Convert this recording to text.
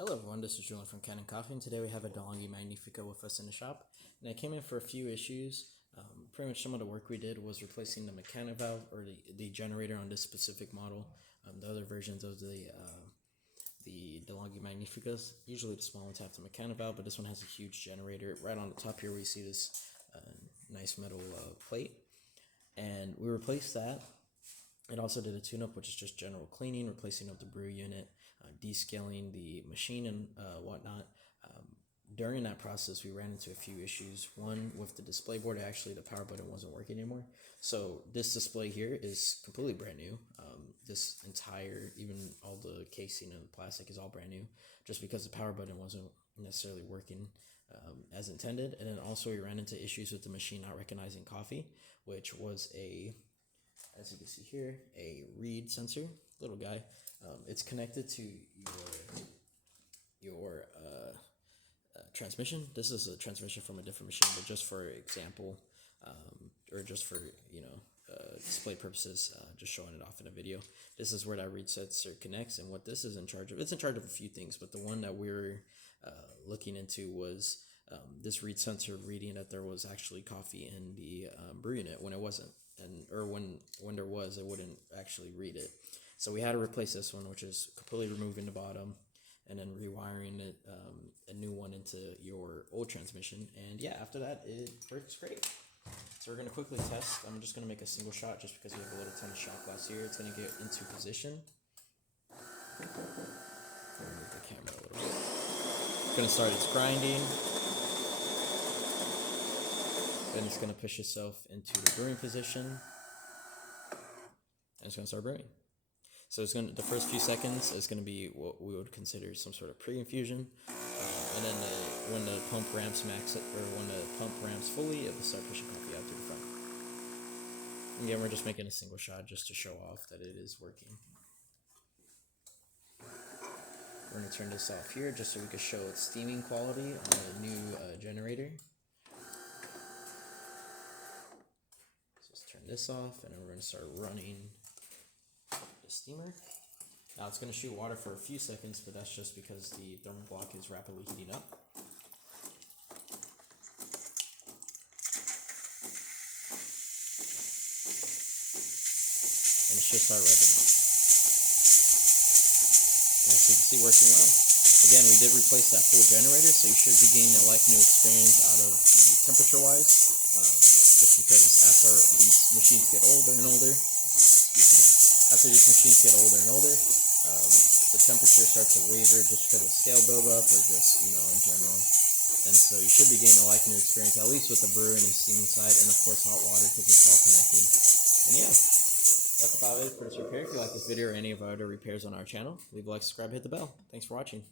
Hello everyone, this is Julian from Kanen Coffee, and today we have a DeLonghi Magnifica with us in the shop. And I came in for a few issues. Pretty much some of the work we did was replacing the mechanic valve or the generator on this specific model. The other versions of the DeLonghi Magnificas, usually the small ones have the mechanic valve, but this one has a huge generator. Right on the top here we see this nice metal plate, and we replaced that. It also did a tune-up, which is just general cleaning, replacing up the brew unit, descaling the machine and whatnot. During that process, we ran into a few issues. One, with the display board, actually the power button wasn't working anymore. So this display here is completely brand new. This entire, even all the casing and the plastic is all brand new, just because the power button wasn't necessarily working as intended. And then also we ran into issues with the machine not recognizing coffee, which was as you can see here, a reed sensor, little guy. It's connected to your transmission. This is a transmission from a different machine, but just for example, or just for display purposes, just showing it off in a video. This is where that reed sensor connects, and what this is in charge of. It's in charge of a few things, but the one that we're looking into was this reed sensor reading that there was actually coffee in the brew unit when it wasn't. Or when there was, it wouldn't actually read it. So we had to replace this one, which is completely removing the bottom and then rewiring it, a new one into your old transmission. And yeah, after that, it works great. So we're going to quickly test. I'm just going to make a single shot just because we have a little tiny shot glass here. It's going to get into position. Move the camera a little bit. It's going to start its grinding. Then it's going to push itself into the brewing position, and it's going to start brewing. So the first few seconds is going to be what we would consider some sort of pre-infusion, and then when the pump ramps fully, it will start pushing coffee out to the front. Again, we're just making a single shot just to show off that it is working. We're going to turn this off here just so we can show its steaming quality on the new generator. Turn this off, and then we're going to start running the steamer. Now it's going to shoot water for a few seconds, but that's just because the thermal block is rapidly heating up. And it should start revving up. And as you can see, working well. Again, we did replace that full generator, so you should be gaining a new experience out of the temperature-wise. Just because after these machines get older and older, the temperature starts to waver just because of scale buildup or just, in general. And so you should be gaining a new experience, at least with the brewing and steaming side, and of course hot water because it's all connected. And yeah, that's about it for this repair. If you like this video or any of our other repairs on our channel, leave a like, subscribe, hit the bell. Thanks for watching.